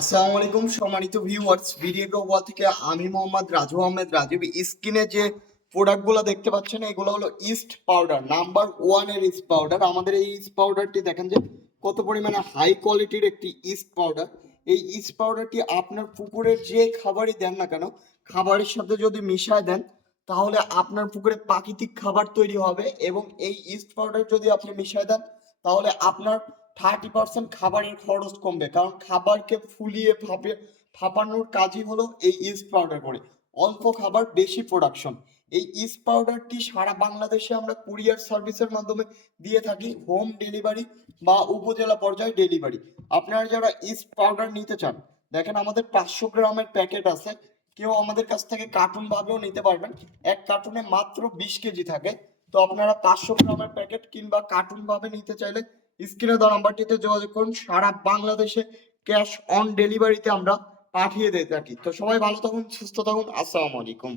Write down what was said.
আসসালামু আলাইকুম সম্মানিত ভিউয়ার্স, ভিডিও ওয়াল থেকে আমি মোহাম্মদ রাজু আহমেদ রাজীব। স্ক্রিনে যে প্রোডাক্টগুলো দেখতে পাচ্ছেন এগুলো হলো ইস্ট পাউডার, নাম্বার 1 এর ইস্ট পাউডার। আমাদের এই ইস্ট পাউডারটি দেখেন যে কত পরিমাণে হাই কোয়ালিটির একটি ইস্ট পাউডার। এই ইস্ট পাউডারটি আপনার পুকুরের যে খাবারই দেন না কেন, খাবারের সাথে যদি মিশায় দেন তাহলে আপনার পুকুরে প্রাকৃতিক খাবার তৈরি হবে। এবং এই ইস্ট পাউডার যদি আপনি মিশায় দেন তাহলে আপনার 30% খাবারের খরচ কমবে, কারণ খাবারকে ফুলিয়ে ফাঁপানোর কাজই হলো এই ইস্ট পাউডার করে। অল্প খাবার বেশি প্রোডাকশন। এই ইস্ট পাউডারটি সারা বাংলাদেশে আমরা কুরিয়ার সার্ভিসের মাধ্যমে দিয়ে থাকি, হোম ডেলিভারি বা উপজেলা পর্যায়ে ডেলিভারি। আপনারা যারা ইস্ট পাউডার নিতে চান, দেখেন আমাদের 500 গ্রামের প্যাকেট আছে। কেউ আমাদের কাছ থেকে কার্টুন ভাবেও নিতে পারবেন। এক কার্টুনে মাত্র 20 কেজি থাকে। তো আপনারা 500 গ্রামের প্যাকেট কিংবা কার্টুন ভাবে নিতে চাইলে স্ক্রিনে দেওয়া নাম্বারটিতে যোগাযোগ করুন। সারা বাংলাদেশে ক্যাশ অন ডেলিভারিতে আমরা পাঠিয়ে দিয়ে থাকি। তো সবাই ভালো থাকুন, সুস্থ থাকুন। আসসালামু আলাইকুম।